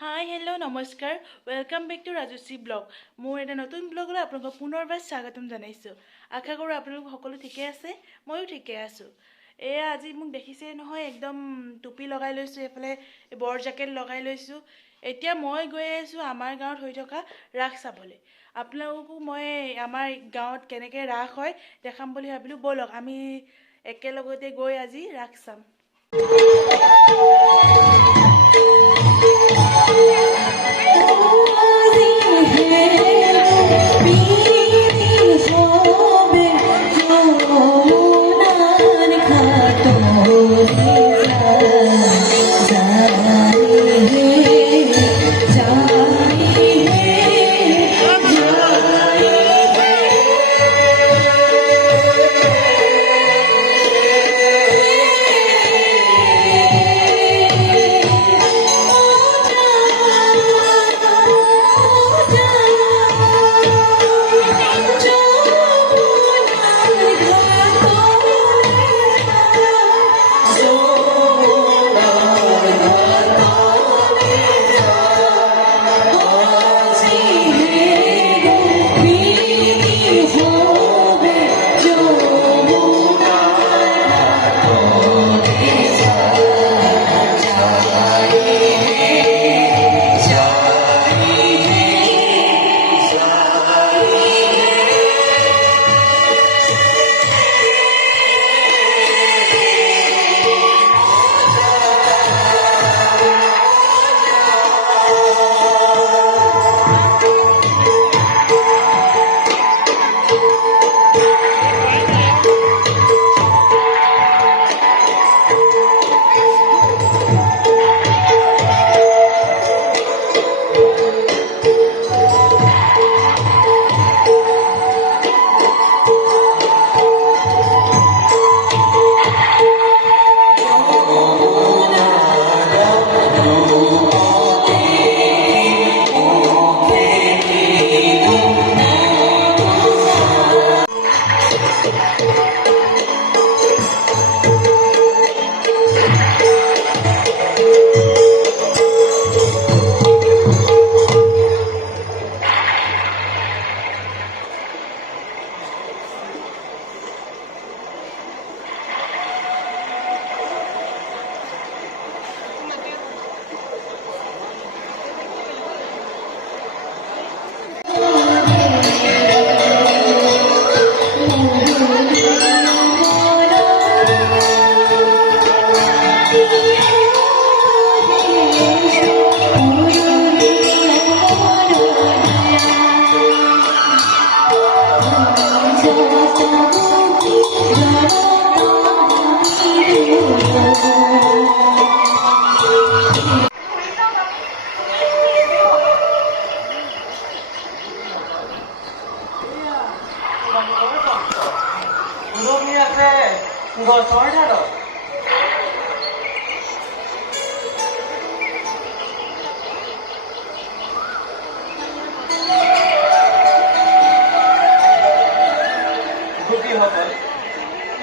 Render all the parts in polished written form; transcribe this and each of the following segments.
হাই hello' নমস্কাৰ welcome back to Rajshree blog. মোৰ এটা নতুন ব্লগলৈ আপোনালোকক পুনৰবাৰ স্বাগতম জনাইছোঁ। আশা কৰোঁ আপোনালোক সকলো ঠিকে আছে, ময়ো ঠিকে আছোঁ। এয়া আজি মোক দেখিছে নহয়, একদম টুপি লগাই লৈছোঁ, এইফালে বৰ জেকেট লগাই লৈছোঁ। এতিয়া মই গৈ আছোঁ আমাৰ গাঁৱত হৈ থকা ৰাস চাবলৈ। আপোনালোকো মই আমাৰ গাঁৱত কেনেকৈ ৰাস হয় দেখাম বুলি ভাবিলোঁ। ব'লক আমি একেলগতে গৈ আজি ৰাস চাম।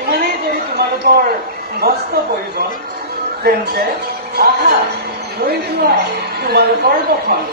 ইমানেই যদি তোমালোকৰ বস্ত্ৰ প্ৰয়োজন, তেন্তে আহা লৈ যোৱা তোমালোকৰ বখন।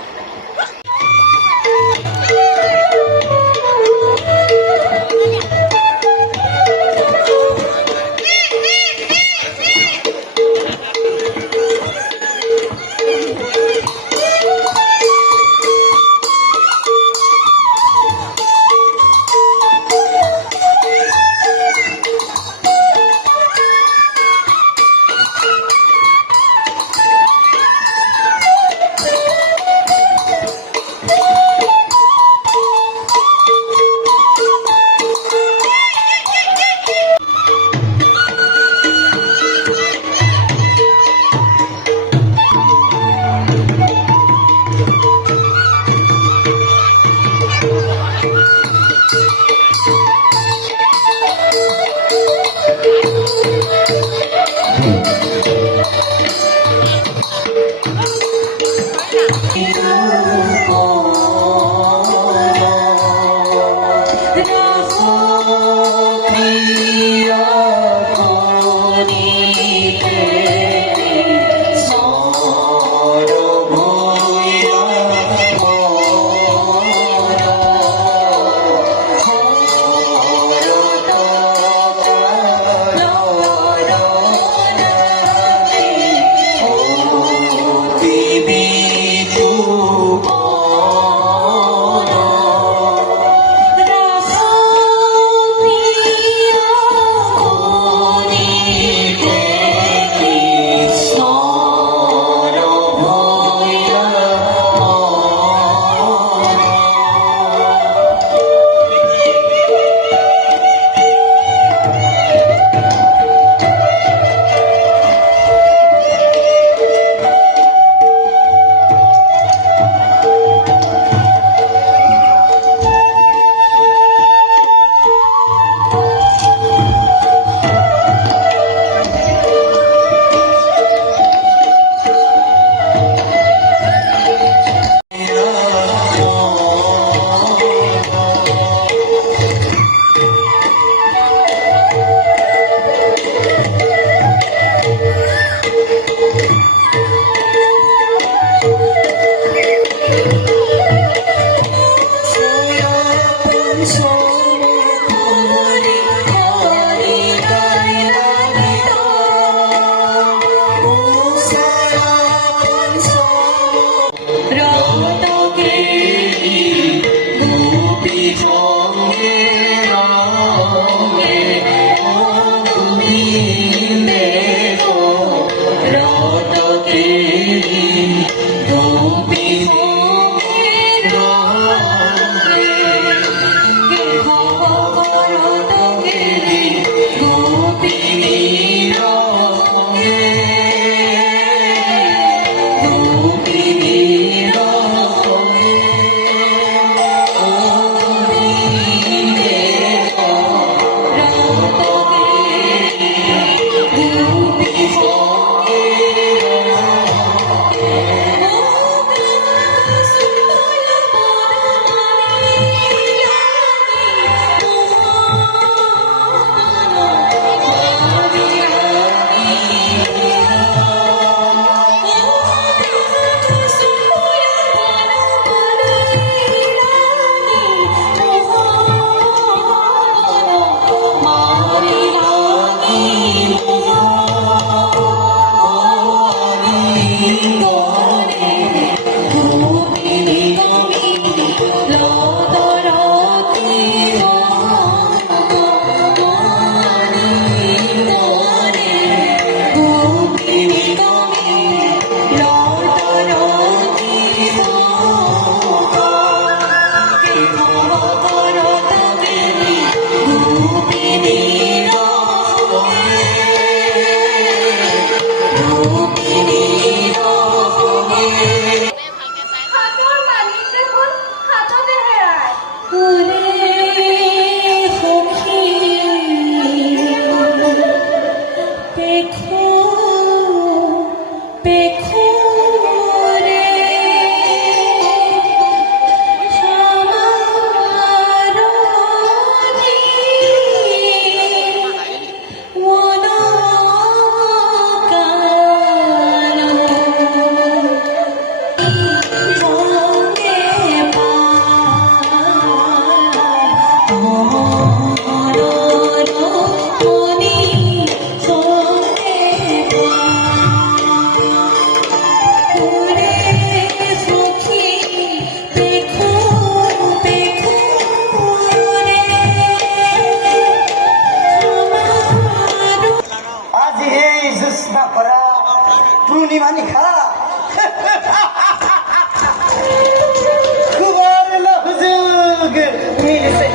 মিলিছে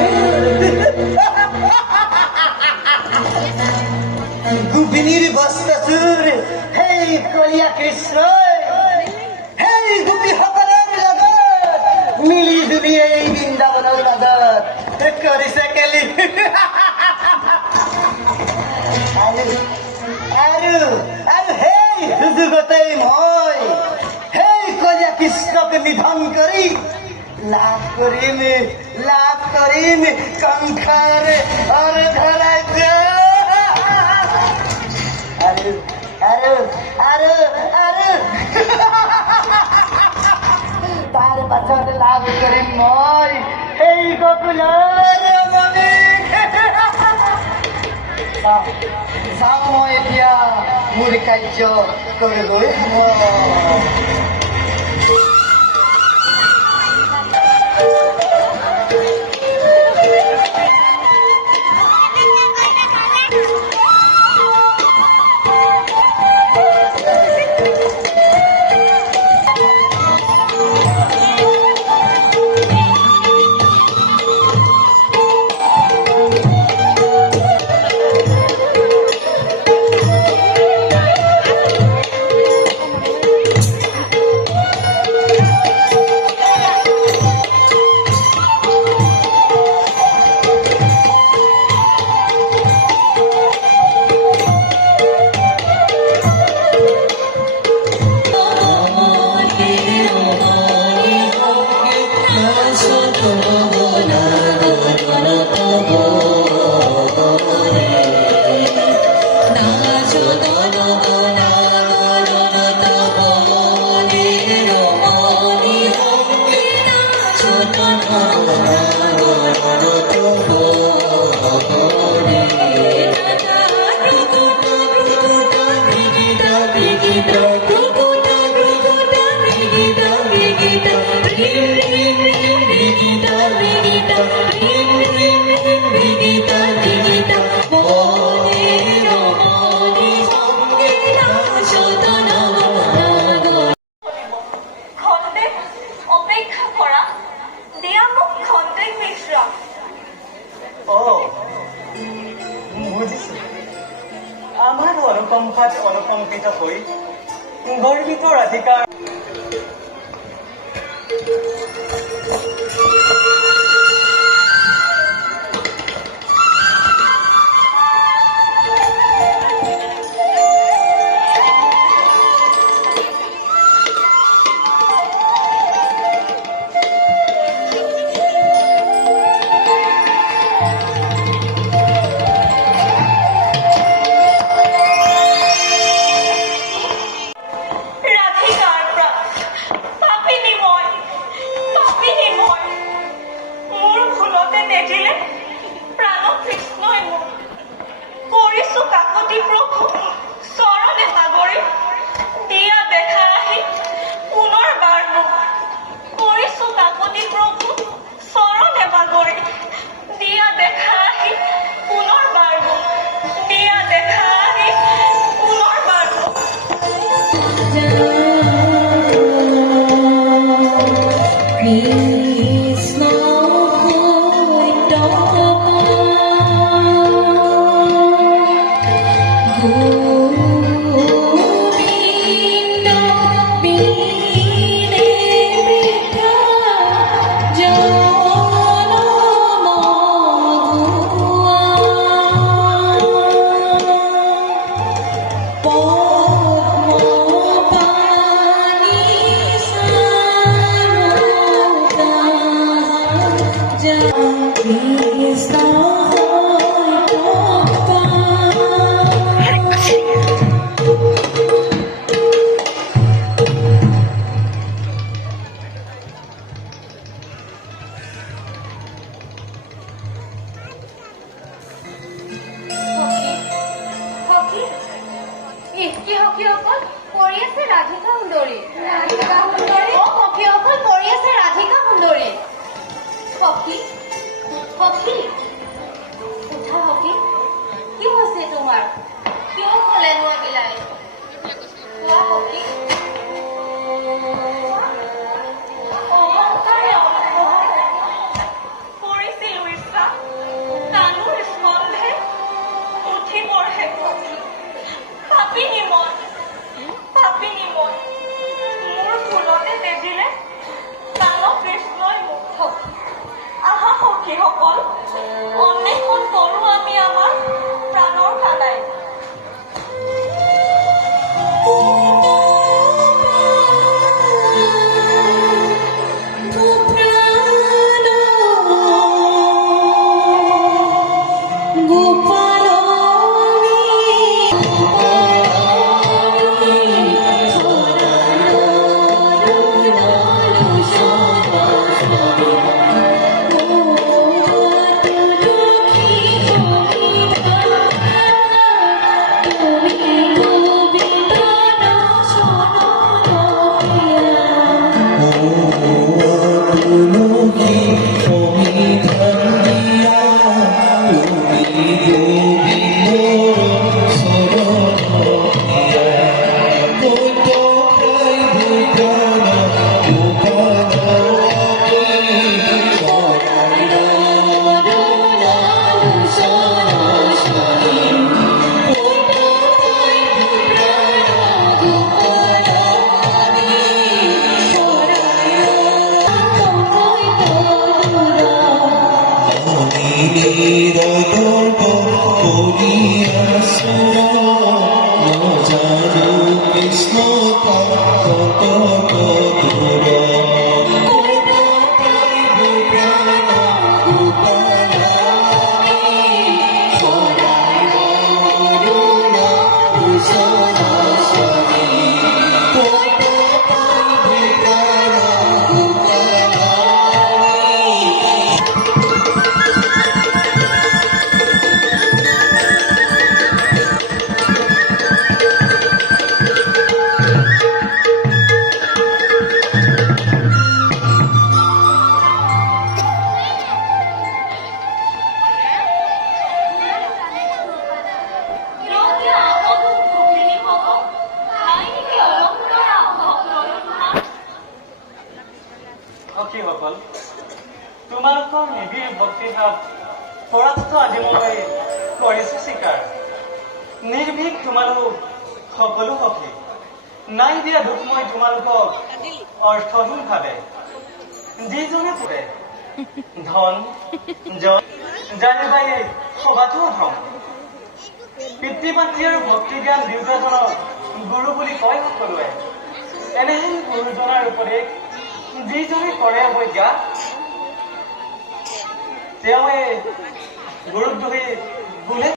গোপিনীৰ বস্ত্ৰচুৰ সেই কলীয়া কৃষ্ণই সেই গোপীসকলৰ লগত মিলি জুলি এই বৃন্দাবনৰ মাজত কৰিছে কেলি আৰু সেই সুযোগতেই মই সেই কলীয়া কৃষ্ণক নিধন কৰি লাভ কৰিম কংসাৰ অৰ্ধৰাজ্য আৰু তাৰ পাছত লাভ কৰিম মই সেই গকুলৰ যাওঁ মই এতিয়া মোৰ কাৰ্য কৰিবলৈ বুজিছো আমাৰ অনুকম্পাত অনুকম্পিত হৈ গৰ্বিত ৰাধিকাৰ কৰিছে সখীসকল, তোমালোকৰ নিবিড় ভক্তিভাৱ পৰাস্ত আজি মই কৰিছোঁ স্বীকাৰ। নিৰ্ভীক তোমালোক সকলো সখী, নাই দিয়া দুখ মই তোমালোকক অৰ্থহীনভাৱে। যিজনে কৰে ধন জন জানে বাই সবাতো ধন। পিতৃ মাতৃ আৰু ভক্তি জ্ঞান দেউতাজনক গুৰু বুলি কয় সকলোৱে। এনেহেন গুৰুজনাৰ উপদেশ যিজনে কৰে অৱজ্ঞা, তেওঁৱে গুৰুদ্ৰোহী বোলে।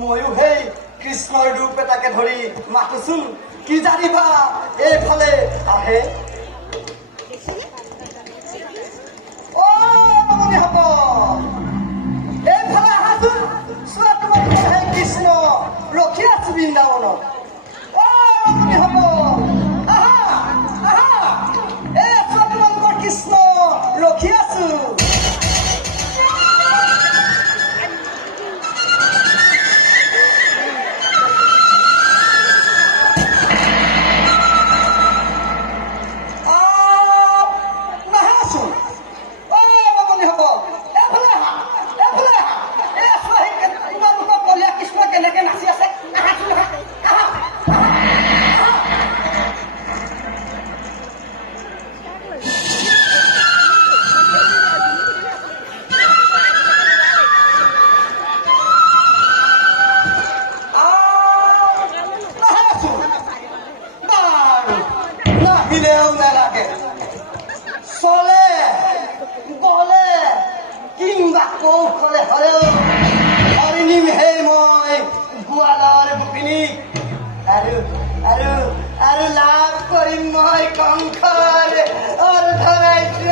ময়ো সেই কৃষ্ণৰ ৰূপ এটাকে ধৰি মাতোচোন, কি জানিবা এইফালে আহে। অ মামনিসকল, এইফালে আহাচোন, চোৱা তোমালোকে সেই কৃষ্ণ ৰখি আছো বৃন্দাবনত। অ মামনিসকল, আহা আহা, চোৱা তোমালোকৰ কৃষ্ণ ৰখি আছো। চলে গলে কিংবা কৌশলে হলেও হৰিণীম হে মই গোৱালৰ গোপিনী, আৰু আৰু আৰু লাভ কৰিম মই কংসৰ অৰ্ধৰাজ্য।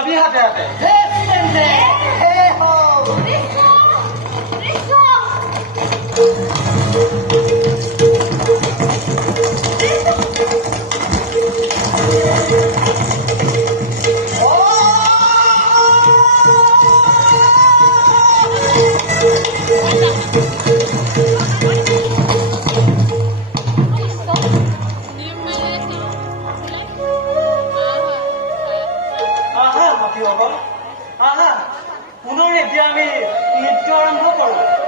যাবি হাতে হাতে হে হও আহা মাতৃসকল আহা পুনৰ এতিয়া আমি নৃত্য আৰম্ভ কৰোঁ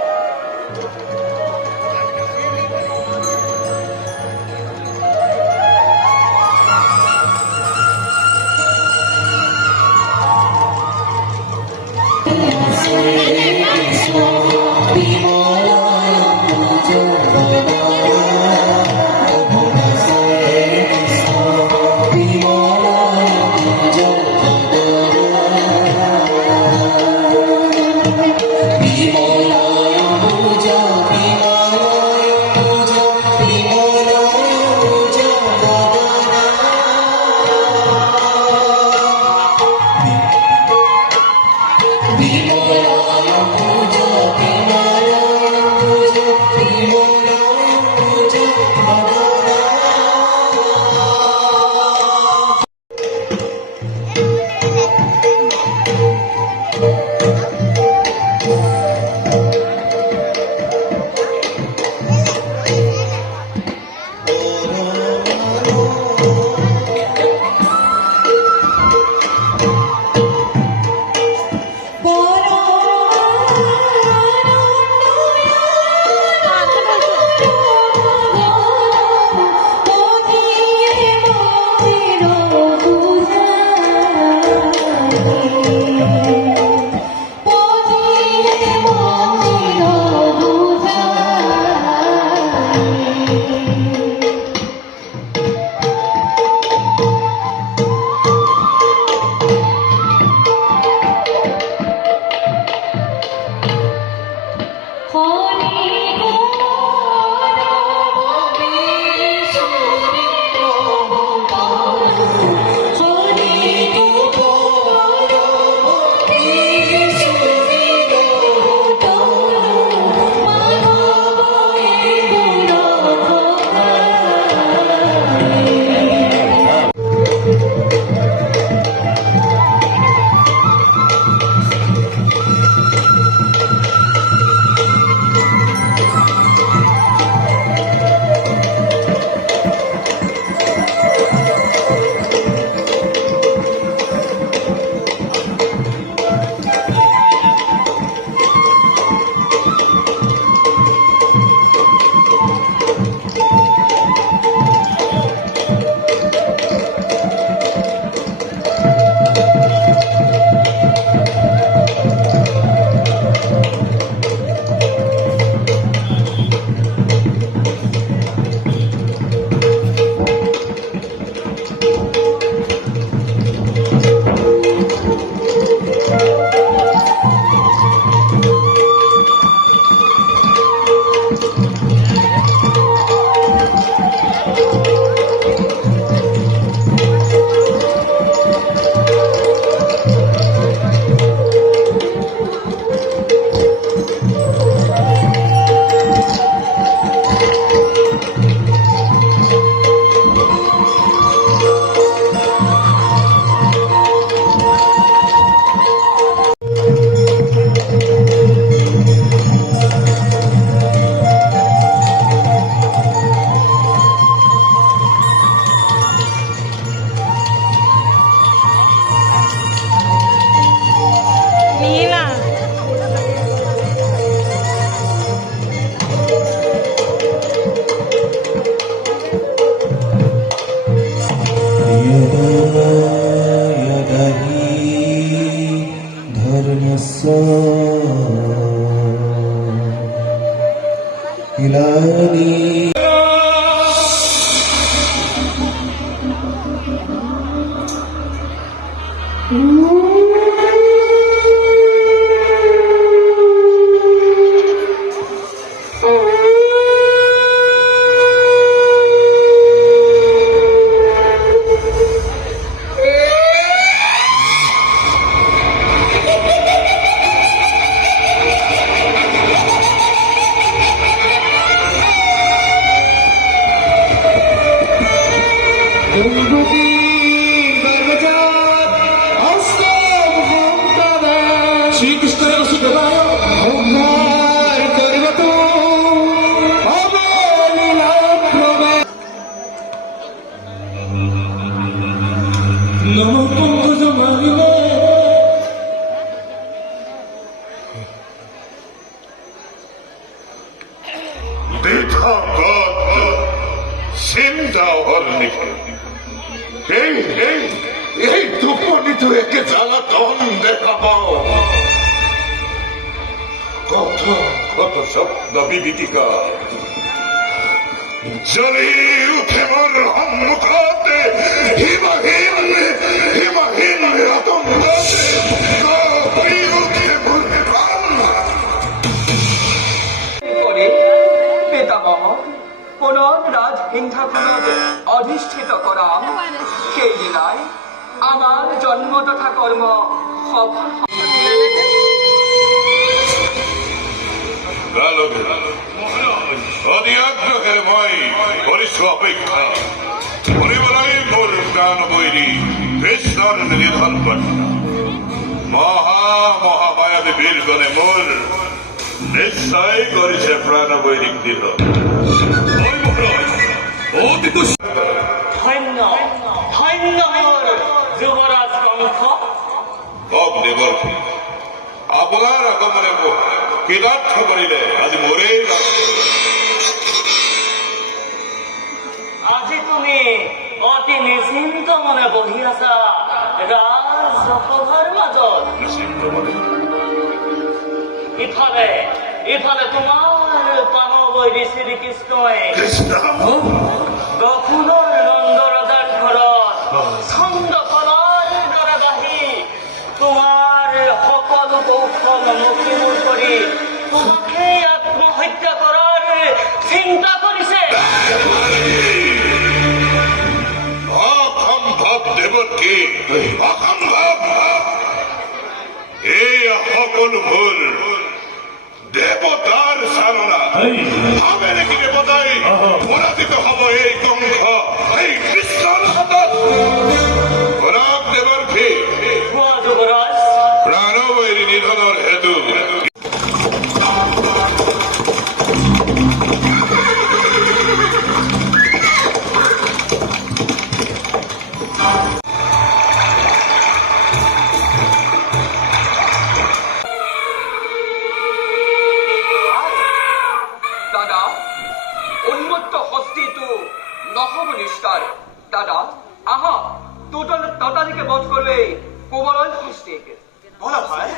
Ilani পৃথকত চিন্তা অর্ণিকে এই টোপনিটো একে জ্বালাতন দেখা পাও কত কত স্বপ্ন বিভীতিকা জ্বলি উঠে মোর সন্মুখতে হিমাহীন আতংকতে কাঁপি উঠে মোর প্ৰাণ। করে পিতামহ পুনঃ রাজসিংহাসনত অধিষ্ঠিত করা সেই দিনাই আমার জন্ম তথা কর্ম সফল অতি আগ্রহের মই করিছো অপেক্ষা পরিবারাই মোর প্রাণ বৈরী কৃষ্ণর নিধন ঘটনা মহামায়াবী বীরগণে মোর নিশ্চয় করেছে প্রাণ বৈরিক দিল ধন্য ধন্য মোর যুবরাজ বংশ দেবর আপনার আগমনে কৃতার্থ করিলে আজ মোরে আজি তুমি অতি নিশ্চিন্ত মনে বহি আছা ৰাজসভাৰ মাজত ইফালে ইফালে তোমাৰ প্ৰাণবৈৰী শ্ৰীকৃষ্ণই দক্ষিণৰ নন্দ ৰজাৰ ঘৰত ছন্দকলাৰ দৰে বাঢ়ি তোমাৰ সকলো কৌশল মকিমূৰ কৰি তোমাকে আত্মহত্যা কৰাৰ চিন্তা কৰিছে অসম্ভৱ দেৱকী অসম্ভৱ এই সকলোবোৰ দেৱতাৰ চালনা ভাবে নেকি দেৱতাই পৰাজিত হব এই কংস এই কৃষ্ণৰ হাতত পৰাগ দেৱকী কোৱা যুৱৰাজ প্ৰাণবৈৰী নিধনৰ হেতু দাদা উন্মত্ত হস্তিটো নহব নিষ্ঠাৰ দাদা আহা ততালিকে বধ কৰবে কোমলয় হস্তিকে বলা ভাই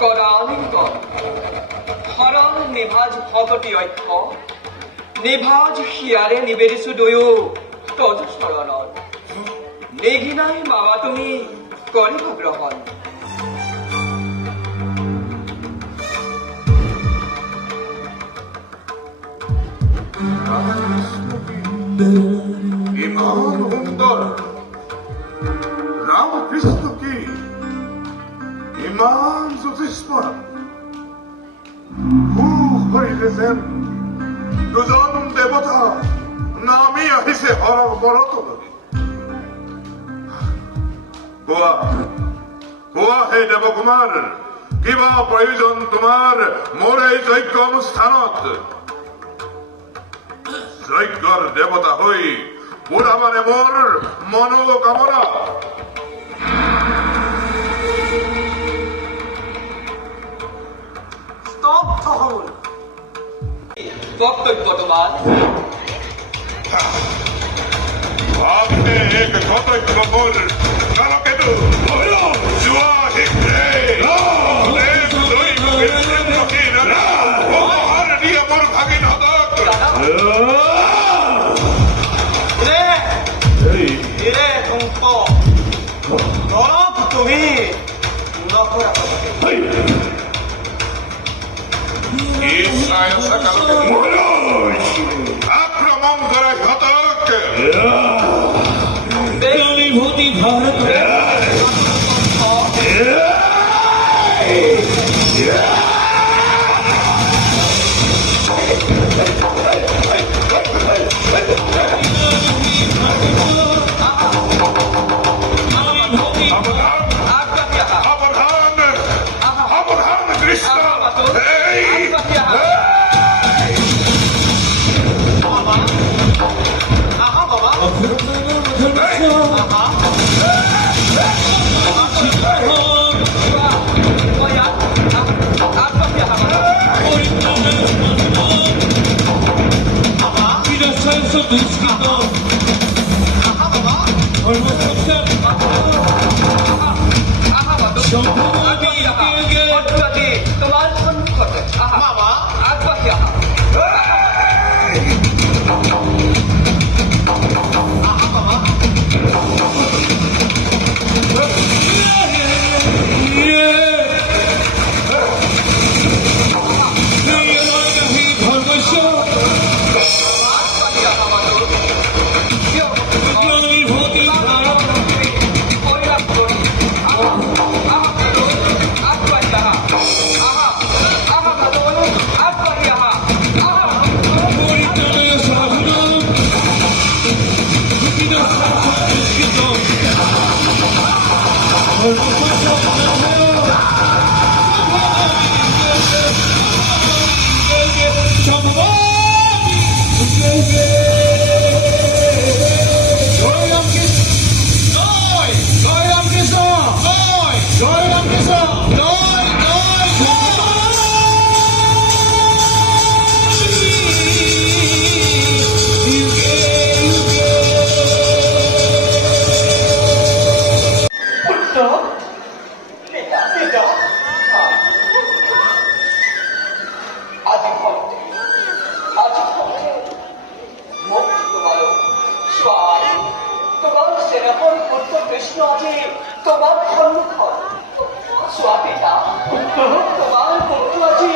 কৰালিংগ হৰণ নিভাজ ভকতি ঐক্য নিভাজ হিয়াৰে নিবেদিছো দুয়ো তজ চৰণত নেঘিনাই মামা তুমি কৰিব গ্ৰহণ ইমান সুন্দৰ ৰামকৃষ্ণ কি ইমান জ্যোতিষ্মান হইলে যেন দুজন দেৱতা নামি আহিছে হৰৰ বৰতলৈ কোৱা কোৱা হে দেৱকুমাৰ কিবা প্ৰয়োজন তোমাৰ মোৰ এই যজ্ঞ অনুষ্ঠানত যজ্ঞৰ দেৱতা হৈ বুঢ়া মানে মোৰ মনোকামনা স্তব্ধ হল বক্তব্য তোমাৰ আপনি এক কৰ্তব্য মোৰ কালকেতু জুয়া হিক্ৰে মোৰ ভাগিন হদক এৰে কংস নৰক তুমি নকৰা আক্রমণ করা ঘাতক আছে ভূতি ভারত সাবধান সাবধান কৃষ্ণ এই তোমার সন্মুখতে মামা আগবাঢ়ি আহা তোমার সেনাপতি পুত্র কৃষ্ণ আজি তোমার সন্মুখত চোৱা পিতা তোমাৰ পুত্ৰ আজি